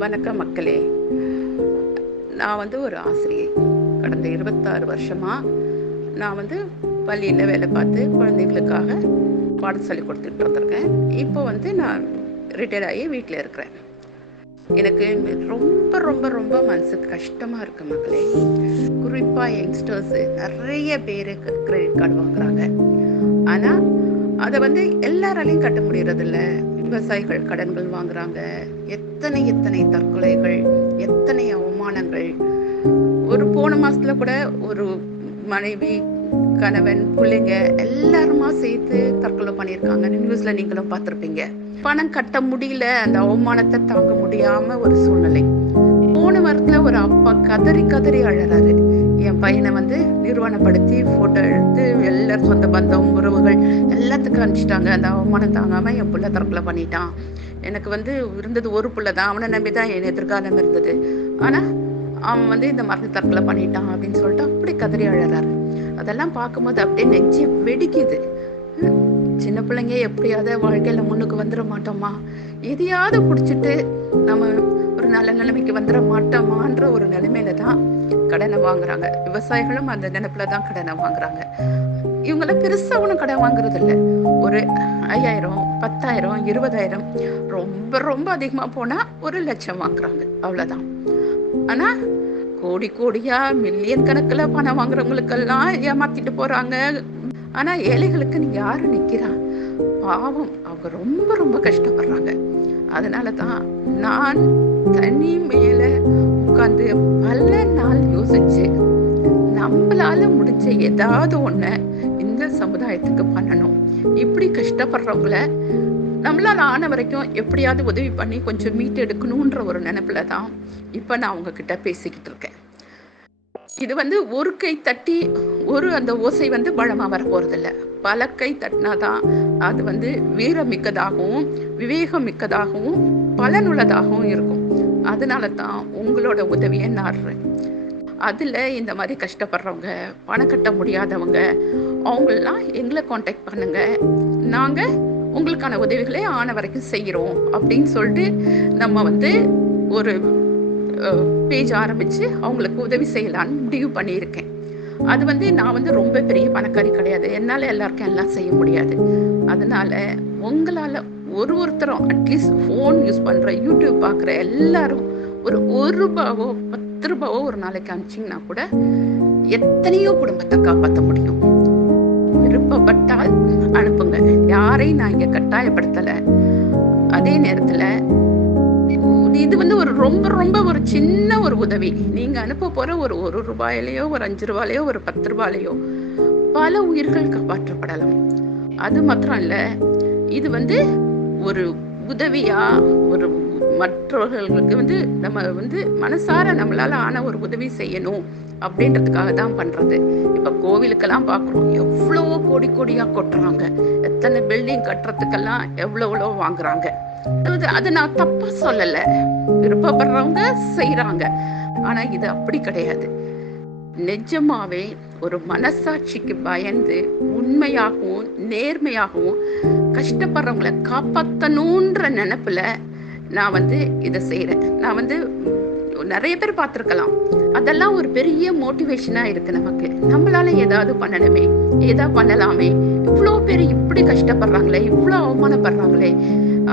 வணக்கம் மக்களே. நான் ஒரு ஆசிரியை. கடந்த 26 வருஷமாக நான் பள்ளியில் வேலை பார்த்து குழந்தைங்களுக்காக பாடம் சொல்லி கொடுத்துட்டு இருந்திருக்கேன். இப்போ நான் ரிட்டையர் ஆகி வீட்டில் இருக்கிறேன். எனக்கு ரொம்ப ரொம்ப ரொம்ப மனசுக்கு கஷ்டமாக இருக்குது மக்களே. குறிப்பாக யங்ஸ்டர்ஸு நிறைய பேர் கிரெடிட் கார்டு வாங்குறாங்க. ஆனால் அதை எல்லாராலையும் கட்ட முடியறதில்ல. விவசாயிகள் கடன்கள் வாங்குறாங்க. எத்தனை தற்கொலைகள், எத்தனை அவமானங்கள். போன மாசத்துல கூட ஒரு மனைவி, கணவன், பிள்ளைங்க எல்லாருமா சேர்த்து தற்கொலை பண்ணியிருக்காங்க. நியூஸ்ல நீங்களும் பார்த்துருப்பீங்க. பணம் கட்ட முடியல, அந்த அவமானத்தை தாங்க முடியாம ஒரு சூழ்நிலை. போன வாரத்துல ஒரு அப்பா கதறி அழறாரு. என் பையனை நிறுவனப்படுத்தி போட்டோ எடுத்து எல்லாரும் சொந்த பந்தம், உறவுகள் எல்லாத்துக்கும் அனுப்பிச்சிட்டாங்க. அந்த அவமானம் தாங்காம என் பிள்ளை தற்கொலை பண்ணிட்டான். எனக்கு இருந்தது ஒரு பிள்ளை தான், அவனை நம்பிதான் என் எதிர்காலம் இருந்தது. ஆனா அவன் இந்த மரண தற்கொலை பண்ணிட்டான் அப்படின்னு சொல்லிட்டு அப்படி கதறி அழறாரு. அதெல்லாம் பார்க்கும்போது அப்படியே நெஞ்சு வெடிக்குது. சின்ன பிள்ளைங்க எப்படியாவது வாழ்க்கையில முன்னுக்கு வந்துட மாட்டோமா, எதையாவது பிடிச்சிட்டு நம்ம ஒரு நல்ல நிலைமைக்கு வந்துட மாட்டோமான்ற ஒரு நிலைமையில தான் கடனை வாங்குறாங்க. விவசாயிகளும் அந்த நினைப்புல தான் கடனை வாங்குறாங்க. இவங்கள பெருசா ஒன்றும் கடன் வாங்குறது இல்லை. ஒரு 5000, 10,000, 20,000, ரொம்ப ரொம்ப அதிகமா போனா 1,00,000 வாங்குறாங்க, அவ்வளவுதான். ஆனா கோடியா மில்லியன் கணக்குல பணம் வாங்குறவங்களுக்கெல்லாம் ஏமாத்திட்டு போறாங்க. ஆனா ஏழைகளுக்கு யாரு நிக்கிறா? பாவம், அவங்க ரொம்ப ரொம்ப கஷ்டப்படுறாங்க. அதனாலதான் நான் தனி மேல உட்கார்ந்து பல நாள் யோசிச்சு நம்மளால முடிஞ்ச ஏதாவது ஒண்ணு இந்த சமுதாயத்துக்கு பண்ணணும். இப்படி கஷ்டப்படுறவங்கள நம்மளால ஆன வரைக்கும் எப்படியாவது உதவி பண்ணி கொஞ்சம் மீட்டு எடுக்கணும்ன்ற ஒரு நினைப்புல தான் இப்ப நான் உங்ககிட்ட பேசிக்கிட்டு இருக்கேன். இது ஒரு கை தட்டி அந்த ஓசை பலமா வர போறதில்ல. பல கை தட்டினாதான் அது வீரமிக்கதாகவும் விவேகம் மிக்கதாகவும் பலனுள்ளதாகவும் இருக்கும். அதனால தான் உங்களோட உதவியை நாடுறேன். அதுல இந்த மாதிரி கஷ்டப்படுறவங்க, பணம் கட்ட முடியாதவங்க, அவங்களெல்லாம் எங்களை கான்டாக்ட் பண்ணுங்க. நாங்க உங்களுக்கான உதவிகளை ஆன வரைக்கும் செய்யறோம் அப்படின்னு சொல்லிட்டு நம்ம ஒரு பேஜ் ஆரம்பிச்சு அவங்களுக்கு உதவி செய்யலான்னு முடிவு பண்ணியிருக்கேன். அது நான் ரொம்ப பெரிய பணக்காரி கிடையாது. என்னால எல்லாருக்கும் எல்லாம் செய்ய முடியாது. அதனால உங்களால ஒருத்தரும் அட்லீஸ்ட் ஃபோன் யூஸ் பண்ற, யூடியூப் பார்க்குற எல்லாரும் ஒரு ரூபாவோ 10 ரூபாவோ ஒரு நாளைக்கு அனுப்பிச்சிங்கன்னா கூட எத்தனையோ குடும்பத்தை காப்பாற்ற முடியும். விருப்பப்பட்டால் அனுப்புங்க. யாரையும் நான் இங்க கட்டாயப்படுத்தல. அதே நேரத்துல இது ஒரு ரொம்ப ரொம்ப ஒரு சின்ன ஒரு உதவி. நீங்க அனுப்ப போற ஒரு ரூபாயிலையோ, ஒரு 5 ரூபாயிலையோ, ஒரு 10 ரூபாயிலையோ பல உயிர்கள் காப்பாற்றப்படலாம். அது மாத்திரம் இல்ல, இது ஒரு உதவியா, ஒரு மற்றவர்களுக்கு நம்ம மனசார நம்மளால ஆன ஒரு உதவி செய்யணும் அப்படின்றதுக்காக தான் பண்றது. இப்ப கோவிலுக்கெல்லாம் பாக்குறோம், எவ்வளவோ கோடியா கொட்டுறாங்க. எத்தனை பில்டிங் கட்டுறதுக்கெல்லாம் எவ்வளோ வாங்குறாங்க. அது நான் தப்பா சொல்லல. விருப்பப்படுறவங்க செய்யறாங்க. ஆனா இது அப்படி கிடையாது. நிஜமாவே ஒரு மனசாட்சிக்கு பயந்து உண்மையாகவும் நேர்மையாகவும் கஷ்டப்படுறவங்களை காப்பாற்றணுன்ற நினைப்புல நான் இதை செய்யறேன். நான் நிறைய பேர் பார்த்துருக்கலாம். அதெல்லாம் ஒரு பெரிய மோட்டிவேஷனா இருக்கு நமக்கு. நம்மளால ஏதாவது பண்ணணுமே, ஏதாவது பண்ணலாமே, இவ்வளோ பேர் இப்படி கஷ்டப்படுறாங்களே, இவ்வளோ அவமானப்படுறாங்களே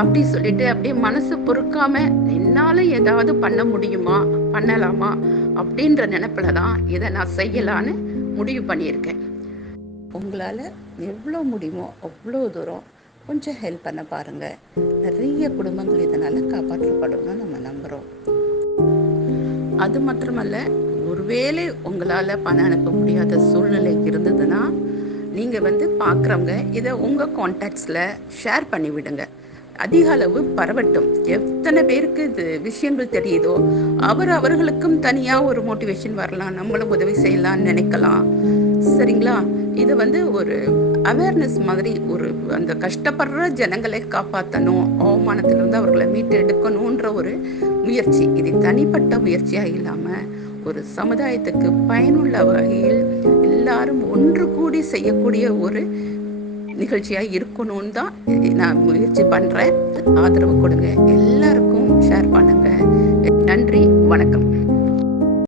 அப்படி சொல்லிட்டு அப்படியே மனசு பொறுக்காம என்னால ஏதாவது பண்ண முடியுமா, பண்ணலாமா அப்படின்ற நினைப்புலதான் இதை நான் செய்யலான்னு முடிவு பண்ணியிருக்கேன். உங்களால எவ்வளோ முடியுமோ அவ்வளோ தூரம் கொஞ்சம் ஹெல்ப் பண்ண பாருங்க. நிறைய குடும்பங்கள் இதனால காப்பாற்றப்படும்னு நம்ம நம்புறோம். அது மாத்திரமல்ல, ஒருவேளை உங்களால பணம் அனுப்ப முடியாத சூழ்நிலை இருந்ததுன்னா நீங்க பாக்குறவங்க இதை உங்க கான்டாக்ட்ஸ்ல ஷேர் பண்ணி விடுங்க. அதிக அளவு பரவட்டும். எத்தனை பேருக்கு இது விஷயங்கள் தெரியுதோ அவர்களுக்கும் தனியா ஒரு மோட்டிவேஷன் வரலாம். நம்மளும் உதவி செய்யலாம்னு நினைக்கலாம். சரிங்களா? இது ஒரு அவேர்னஸ் மாதிரி, ஒரு அந்த கஷ்டப்படுற ஜனங்களை காப்பாற்றணும், அவமானத்திலிருந்து அவர்களை மீட்டு எடுக்கணும்ன்ற ஒரு முயற்சி. இது தனிப்பட்ட முயற்சியா இல்லாம ஒரு சமுதாயத்துக்கு பயனுள்ள வகையில் எல்லாரும் ஒன்று கூடி செய்யக்கூடிய ஒரு நிகழ்ச்சியா இருக்கணும்னு தான் நான் முயற்சி பண்றேன். ஆதரவு கொடுங்க, எல்லாருக்கும் ஷேர் பண்ணுங்க. நன்றி, வணக்கம்.